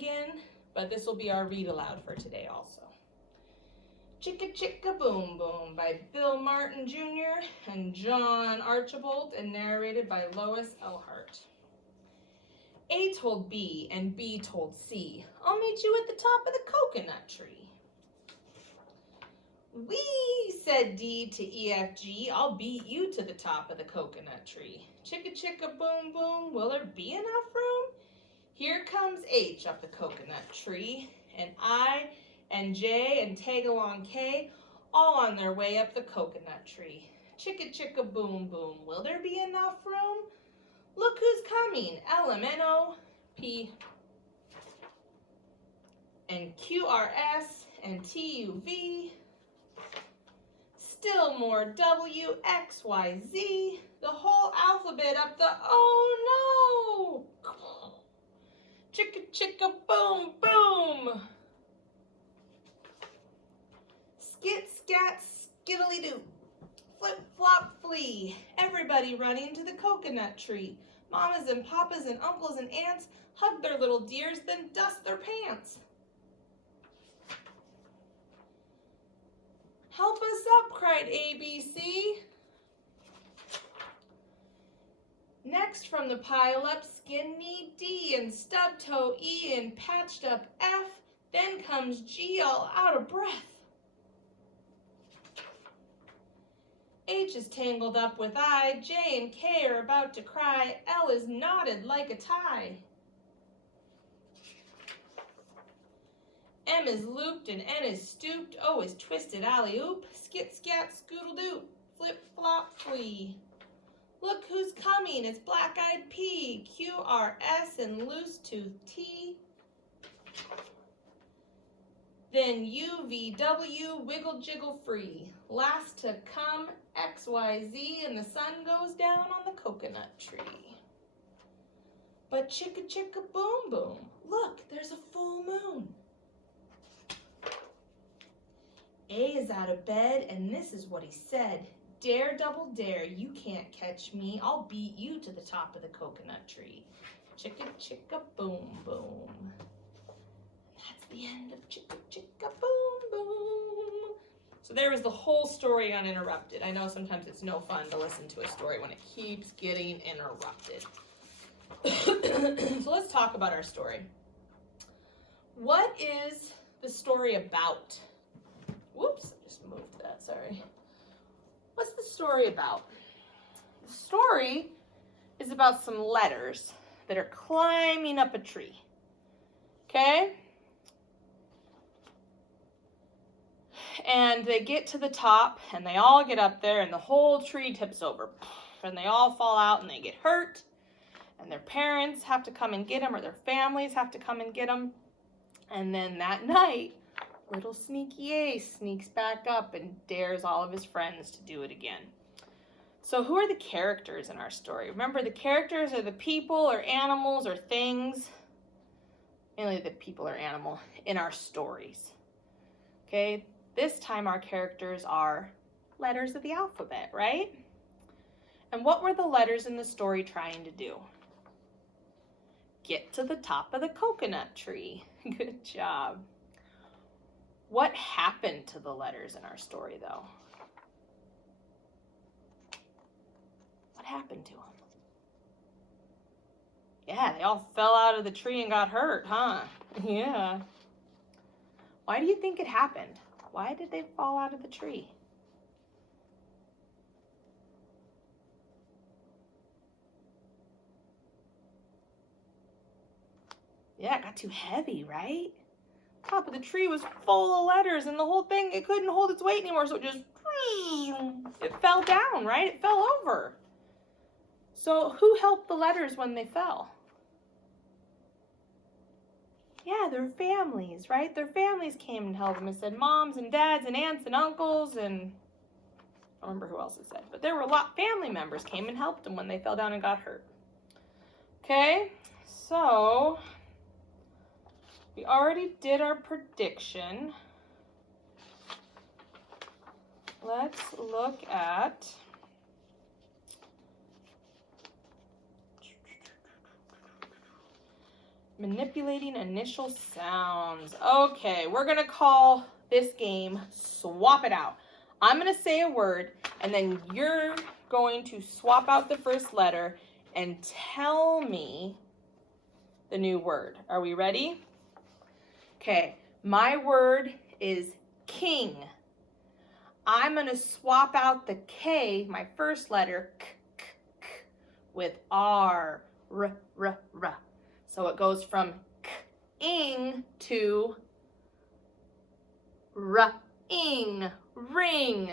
again, but this will be our read aloud for today also. Chicka Chicka Boom Boom by Bill Martin Jr. and John Archibald and narrated by Lois Elhart. A told B and B told C, I'll meet you at the top of the coconut tree. Wee, said D to EFG, I'll beat you to the top of the coconut tree. Chicka Chicka Boom Boom, will there be enough room? Here comes H up the coconut tree, and I and J and tag along K, all on their way up the coconut tree. Chicka Chicka Boom Boom, will there be enough room? Look who's coming, LMNOP and QRS and TUV. Still more WXYZ, the whole alphabet up the oh no! Chicka chicka boom boom! Skit scat skiddly doo, flip flop flee, everybody running to the coconut tree. Mamas and papas and uncles and aunts hug their little dears, then dust their pants. Help us up, cried ABC. Next from the pile up, skinny D and stub toe E and patched up F. Then comes G all out of breath. H is tangled up with I. J and K are about to cry. L is knotted like a tie. M is looped and N is stooped. O is twisted alley-oop. Skit scat scoodle doop. Flip flop flee. Look who's coming, it's black-eyed P, Q, R, S, and loose tooth T. Then U, V, W, wiggle jiggle free. Last to come, X, Y, Z, and the sun goes down on the coconut tree. But chicka chicka boom boom, look, there's a full moon. A is out of bed, and this is what he said. Dare, double dare, you can't catch me. I'll beat you to the top of the coconut tree. Chicka, chicka, boom, boom. That's the end of Chicka, chicka, boom, boom. So there was the whole story uninterrupted. I know sometimes it's no fun to listen to a story when it keeps getting interrupted. So let's talk about our story. What is the story about? Whoops, I just moved that, sorry. What's the story about? The story is about some letters that are climbing up a tree. Okay? And they get to the top, and they all get up there, and the whole tree tips over. And they all fall out, and they get hurt. And their parents have to come and get them, or their families have to come and get them. And then that night, little sneaky Ace sneaks back up and dares all of his friends to do it again. So who are the characters in our story? Remember, the characters are the people or animals or things, mainly the people or animal, in our stories. Okay, this time our characters are letters of the alphabet, right? And what were the letters in the story trying to do? Get to the top of the coconut tree. Good job. What happened to the letters in our story, though? What happened to them? Yeah, they all fell out of the tree and got hurt, huh? Yeah. Why do you think it happened? Why did they fall out of the tree? Yeah, it got too heavy, right? Top of the tree was full of letters, and the whole thing, it couldn't hold its weight anymore, so it fell down, right? It fell over. So who helped the letters when they fell? Yeah, their families, right? Their families came and helped them. It said moms and dads and aunts and uncles, and I don't remember who else it said, but there were a lot family members came and helped them when they fell down and got hurt. Okay, so we already did our prediction. Let's look at Manipulating initial sounds. Okay, we're going to call this game Swap It Out. I'm going to say a word, and then you're going to swap out the first letter and tell me the new word. Are we ready? Okay, my word is king. I'm going to swap out the K, my first letter, with R, R, R, R. So it goes from ing to ring, ring.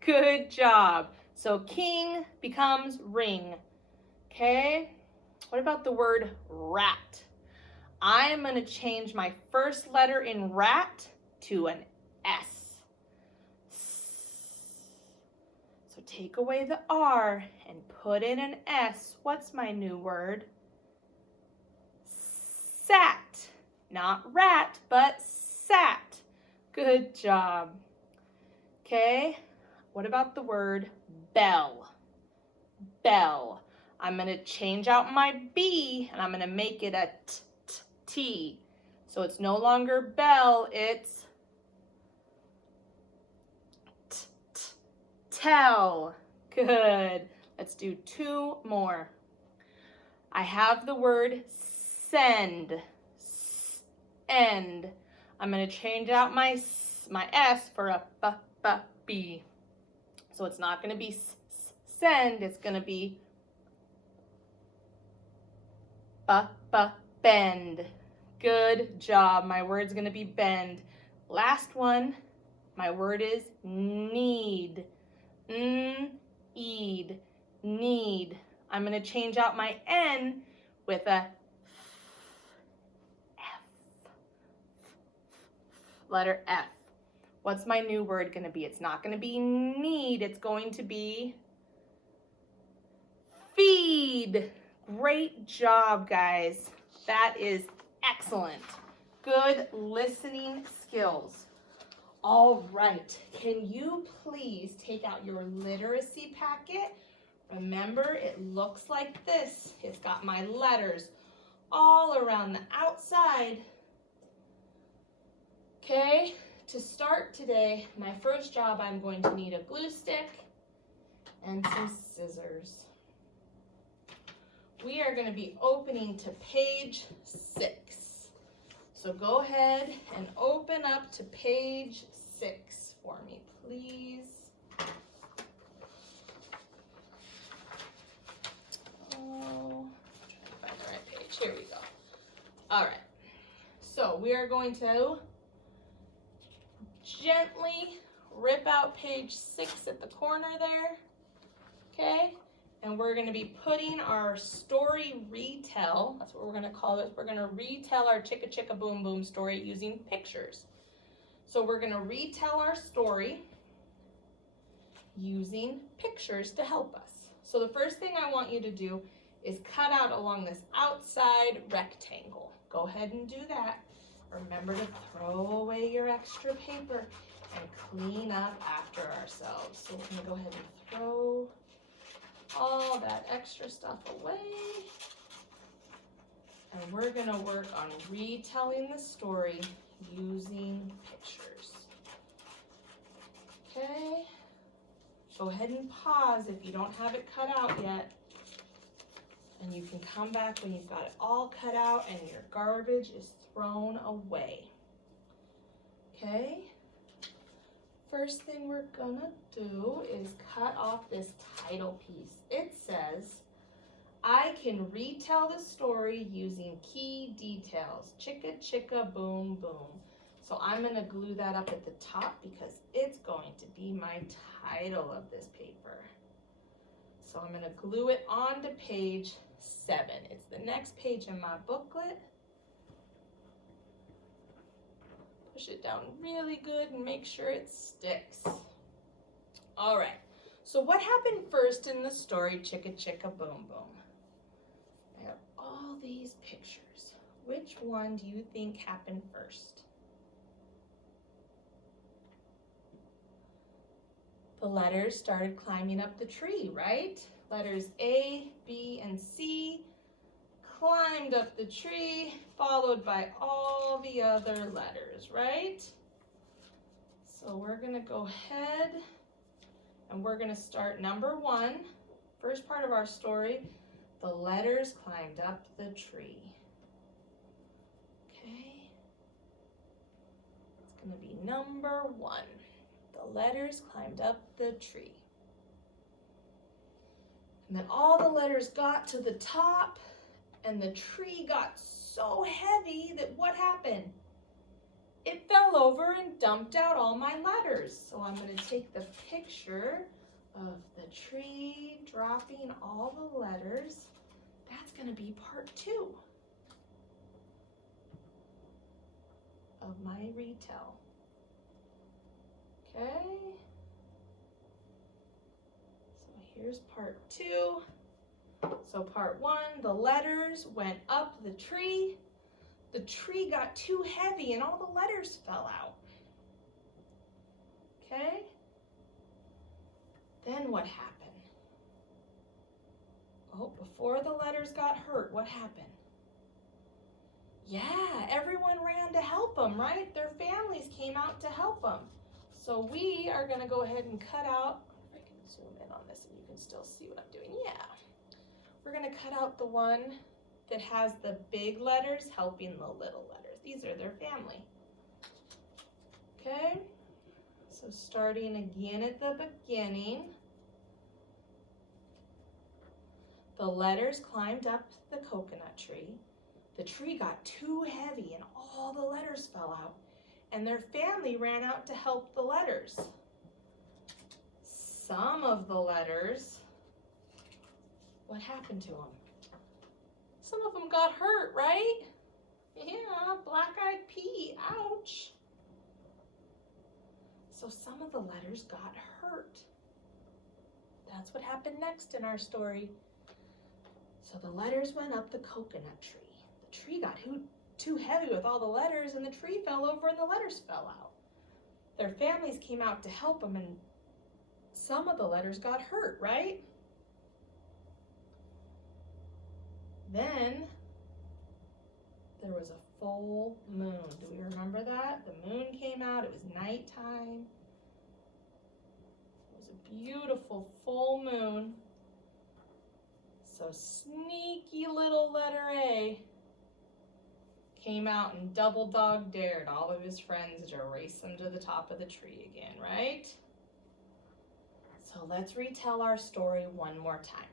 Good job. So king becomes ring. Okay? What about the word rat? I'm going to change my first letter in rat to an S. So take away the R and put in an S. What's my new word? Sat. Not rat, but sat. Good job. Okay, what about the word bell? Bell. I'm going to change out my B and I'm going to make it a T. So it's no longer bell, it's tell. Good. Let's do two more. I have the word send. End. I'm going to change out my S for a B. So it's not going to be send, it's going to be bend. Good job. My word's going to be bend. Last one, my word is need. Need. I'm going to change out my N with a F. Letter F. What's my new word going to be? It's not going to be need. It's going to be feed. Great job, guys. That is excellent. Good listening skills. All right. Can you please take out your literacy packet? Remember, it looks like this. It's got my letters all around the outside. Okay, to start today, my first job, I'm going to need a glue stick and some scissors. We are going to be opening to page 6. So go ahead and open up to page 6 for me, please. Oh, trying to find the right page. Here we go. All right. So we are going to gently rip out page 6 at the corner there. Okay? And we're going to be putting our story retell, that's what we're going to call it. We're going to retell our Chicka Chicka Boom Boom story using pictures. So we're going to retell our story using pictures to help us. So the first thing I want you to do is cut out along this outside rectangle. Go ahead and do that. Remember to throw away your extra paper and clean up after ourselves. So we're going to go ahead and throw all that extra stuff away. And we're going to work on retelling the story using pictures. Okay? Go ahead and pause if you don't have it cut out yet. And you can come back when you've got it all cut out and your garbage is thrown away. Okay? First thing we're gonna do is cut off this title piece. It says, I can retell the story using key details. Chicka chicka boom boom. So I'm gonna glue that up at the top because it's going to be my title of this paper. So I'm gonna glue it onto page 7. It's the next page in my booklet. Push it down really good and make sure it sticks. All right, so what happened first in the story, Chicka Chicka Boom Boom? I have all these pictures. Which one do you think happened first? The letters started climbing up the tree, right? Letters A, B, and C climbed up the tree, followed by all the other letters, right? So we're gonna go ahead and we're gonna start number 1, first part of our story. The letters climbed up the tree. Okay, it's gonna be number 1. The letters climbed up the tree. And then all the letters got to the top, and the tree got so heavy that what happened? It fell over and dumped out all my letters. So I'm going to take the picture of the tree dropping all the letters. That's going to be part 2 of my retell. Okay. Here's part 2. So part 1, the letters went up the tree. The tree got too heavy and all the letters fell out. Okay? Then what happened? Oh, before the letters got hurt, what happened? Yeah, everyone ran to help them, right? Their families came out to help them. So we are going to go ahead and cut out, if I can zoom in on this and you can still see what I'm doing. Yeah. We're going to cut out the one that has the big letters helping the little letters. These are their family. Okay. So starting again at the beginning. The letters climbed up the coconut tree. The tree got too heavy and all the letters fell out. And their family ran out to help the letters. Some of the letters, what happened to them? Some of them got hurt, right? Yeah, black-eyed pea, ouch. So some of the letters got hurt. That's what happened next in our story. So the letters went up the coconut tree. The tree got too heavy with all the letters and the tree fell over and the letters fell out. Their families came out to help them and some of the letters got hurt, right? Then there was a full moon. Do we remember that? The moon came out, it was nighttime. It was a beautiful full moon. So sneaky little letter A came out and double dog dared all of his friends to race him to the top of the tree again, right? So let's retell our story one more time.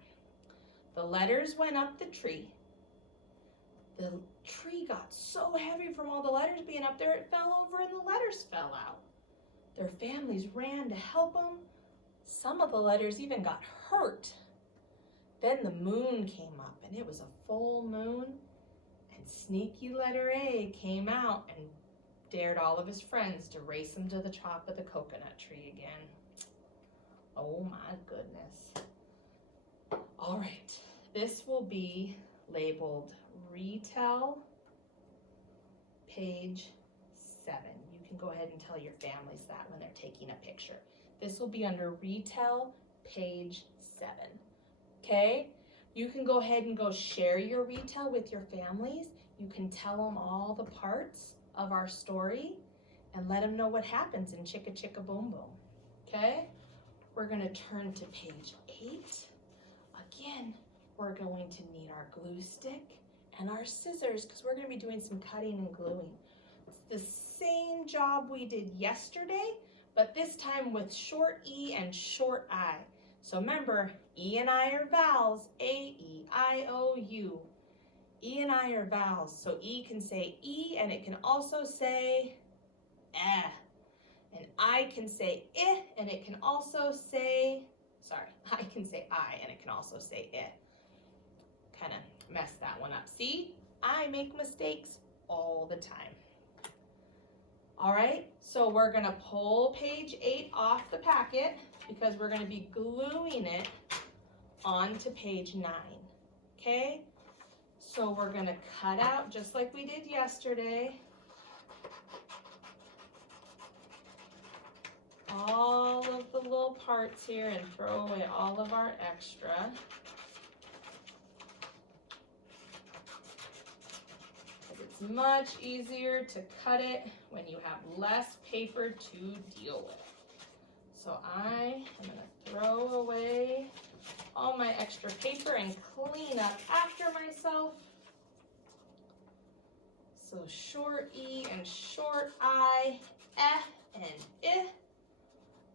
The letters went up the tree. The tree got so heavy from all the letters being up there, it fell over and the letters fell out. Their families ran to help them. Some of the letters even got hurt. Then the moon came up and it was a full moon. And sneaky letter A came out and dared all of his friends to race him to the top of the coconut tree again. Oh my goodness. All right, this will be labeled Retell, page 7. You can go ahead and tell your families that when they're taking a picture. This will be under Retell, page 7. Okay? You can go ahead and go share your retell with your families. You can tell them all the parts of our story and let them know what happens in Chicka Chicka Boom Boom. Okay? We're going to turn to page 8. Again, we're going to need our glue stick and our scissors because we're going to be doing some cutting and gluing. It's the same job we did yesterday, but this time with short E and short I. So remember, E and I are vowels, A-E-I-O-U. E and I are vowels, so E can say E and it can also say eh. And I can say eh and it can also say, I can say I and it can also say eh. Kind of messed that one up. See, I make mistakes all the time. All right, so we're gonna pull page 8 off the packet because we're gonna be gluing it onto page 9, okay? So we're gonna cut out just like we did yesterday, all of the little parts here and throw away all of our extra. much easier to cut it when you have less paper to deal with. So I am going to throw away all my extra paper and clean up after myself. So short E and short I, and I.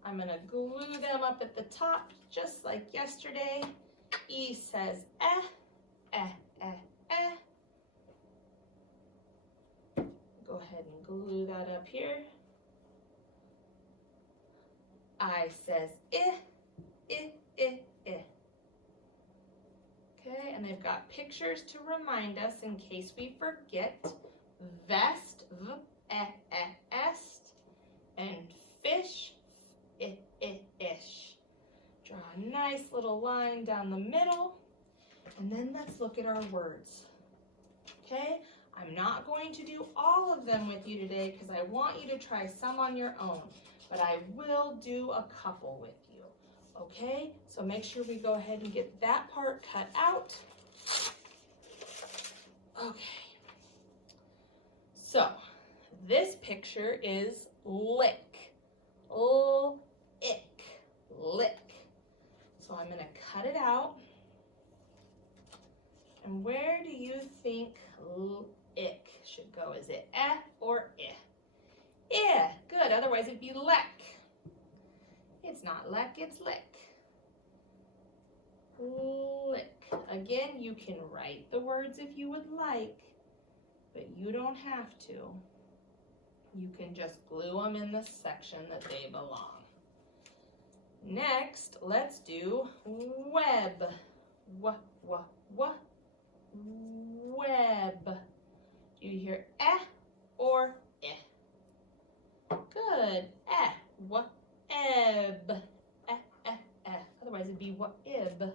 I'm going to glue them up at the top just like yesterday. E says eh. Go ahead and glue that up here. I says I. Okay, and they've got pictures to remind us in case we forget. Vest, est, and fish, ish. Draw a nice little line down the middle, and then let's look at our words. Okay, I'm not going to do all of them with you today because I want you to try some on your own, but I will do a couple with you. Okay, so make sure we go ahead and get that part cut out. Okay. So, this picture is lick. Lick. So I'm going to cut it out. And where do you think ick should go? Is it or I? I. Good. Otherwise it'd be leck. It's not leck, it's lick. Lick. Again, you can write the words if you would like, but you don't have to. You can just glue them in the section that they belong. Next, let's do web. Web. Do you hear or I? Good. Eb. Otherwise it'd be wa-ib.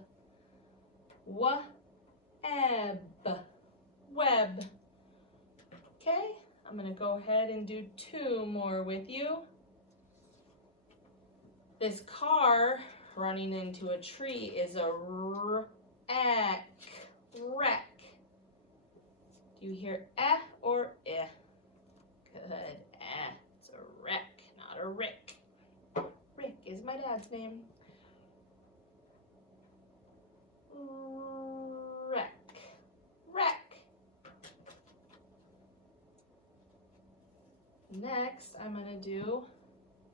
Wa-eb. Web. Okay, I'm going to go ahead and do 2 more with you. This car running into a tree is a wreck. Do you hear or I? Good. It's a wreck, not a Rick. Rick is my dad's name. Wreck. Next, I'm going to do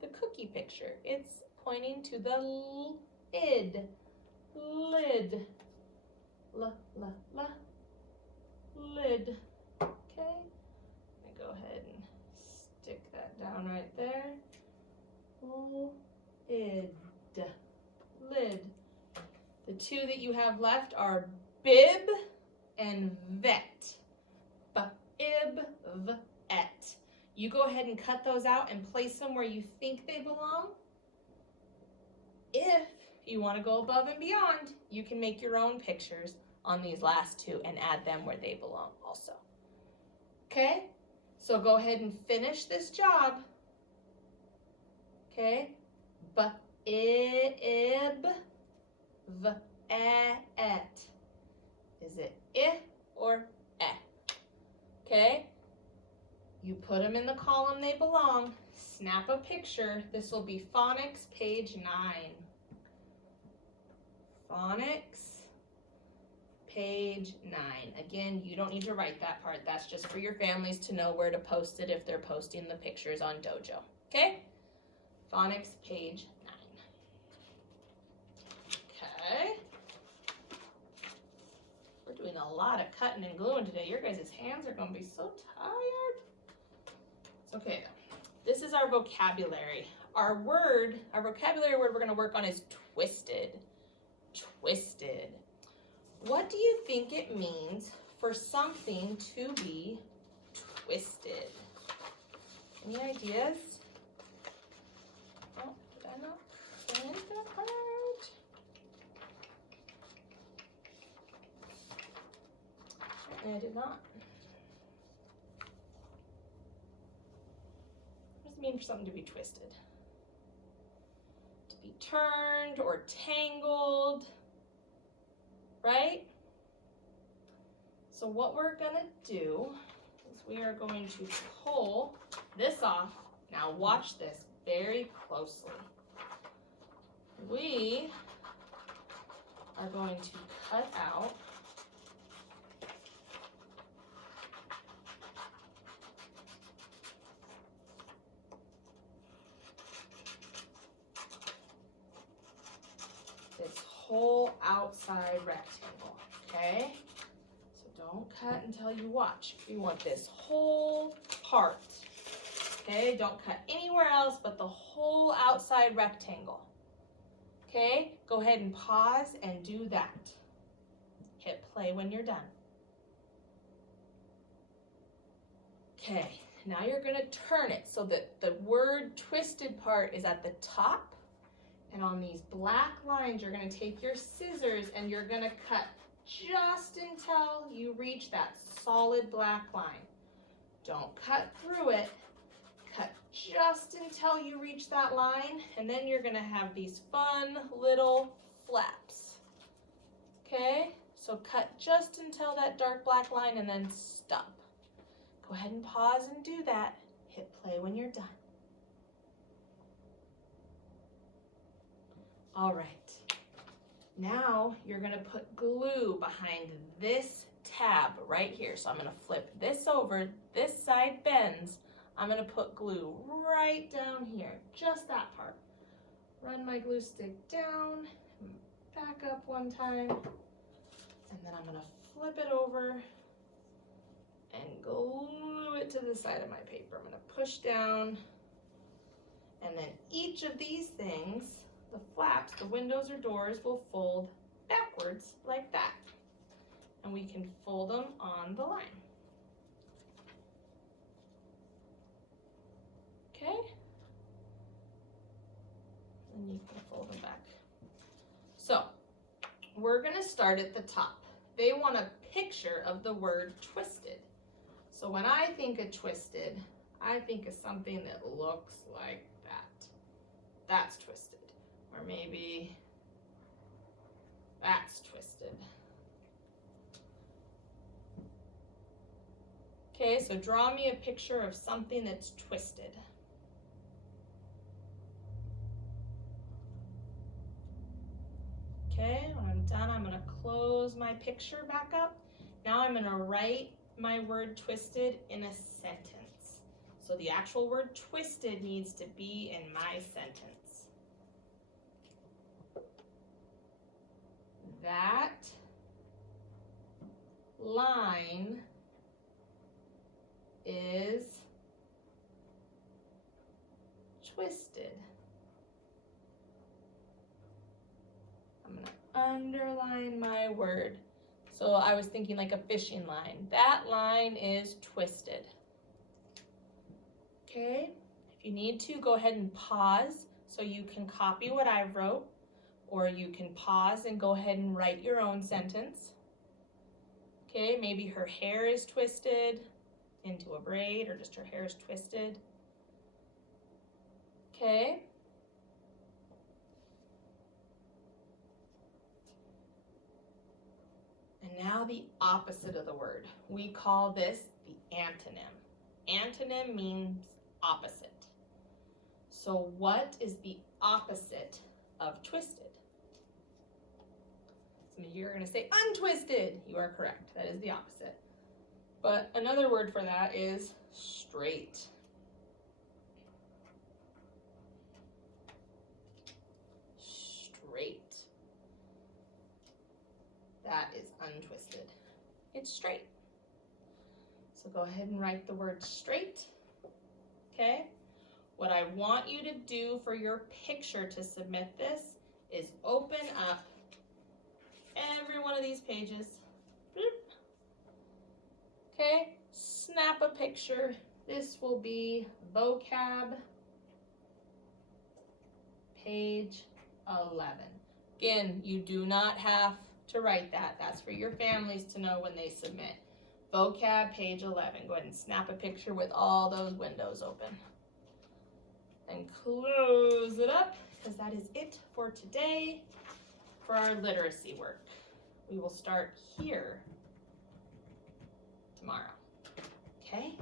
the cookie picture. It's pointing to the lid. Lid. Lid. Okay. Let me go ahead and stick that down right there. Lid. The 2 that you have left are bib and vet. Bib, vet. You go ahead and cut those out and place them where you think they belong. If you want to go above and beyond, you can make your own pictures on these last 2 and add them where they belong also. Okay? So go ahead and finish this job. Okay? Ib, vet. Is it I or eh? Okay? You put them in the column they belong. Snap a picture. This will be phonics page 9. Phonics page 9. Again, you don't need to write that part. That's just for your families to know where to post it if they're posting the pictures on Dojo. Okay? Phonics page 9. Okay. We're doing a lot of cutting and gluing today. Your guys' hands are going to be so tired. It's okay though. This is our vocabulary. Our vocabulary word we're going to work on is twisted. Twisted. What do you think it means for something to be twisted? Any ideas? Oh, did I not print that part? I did not. What does it mean for something to be twisted? To be turned or tangled, right? So what we're gonna do is we are going to pull this off. Now watch this very closely. We are going to cut out this whole outside rectangle, okay? So don't cut until you watch. We want this whole part, okay? Don't cut anywhere else but the whole outside rectangle, okay? Go ahead and pause and do that. Hit play when you're done. Okay, now you're gonna turn it so that the word twisted part is at the top. And on these black lines, you're gonna take your scissors and you're gonna cut just until you reach that solid black line. Don't cut through it. Cut just until you reach that line, and then you're gonna have these fun little flaps. Okay, so cut just until that dark black line and then stop. Go ahead and pause and do that. Hit play when you're done. All right, now you're gonna put glue behind this tab right here. So I'm gonna flip this over, this side bends. I'm gonna put glue right down here, just that part. Run my glue stick down, back up one time, and then I'm gonna flip it over and glue it to the side of my paper. I'm gonna push down, and then each of these things, the flaps, the windows or doors, will fold backwards like that. And we can fold them on the line. Okay? And you can fold them back. So, we're gonna start at the top. They want a picture of the word twisted. So when I think of twisted, I think of something that looks like that. That's twisted. Or maybe that's twisted. Okay, so draw me a picture of something that's twisted. Okay, when I'm done, I'm gonna close my picture back up. Now I'm gonna write my word twisted in a sentence. So the actual word twisted needs to be in my sentence. That line is twisted. I'm going to underline my word. So I was thinking like a fishing line. That line is twisted. Okay, if you need to, go ahead and pause so you can copy what I wrote. Or you can pause and go ahead and write your own sentence. Okay, maybe her hair is twisted into a braid, or just her hair is twisted. Okay. And now the opposite of the word. We call this the antonym. Antonym means opposite. So what is the opposite of twisted? You're going to say untwisted. You are correct. That is the opposite. But another word for that is straight. Straight. That is untwisted. It's straight. So go ahead and write the word straight. Okay? What I want you to do for your picture to submit this is open up every one of these pages. Okay, snap a picture. This will be vocab page 11. Again, you do not have to write that. That's for your families to know when they submit. Vocab page 11. Go ahead and snap a picture with all those windows open. And close it up, because that is it for today for our literacy work. We will start here tomorrow. Okay.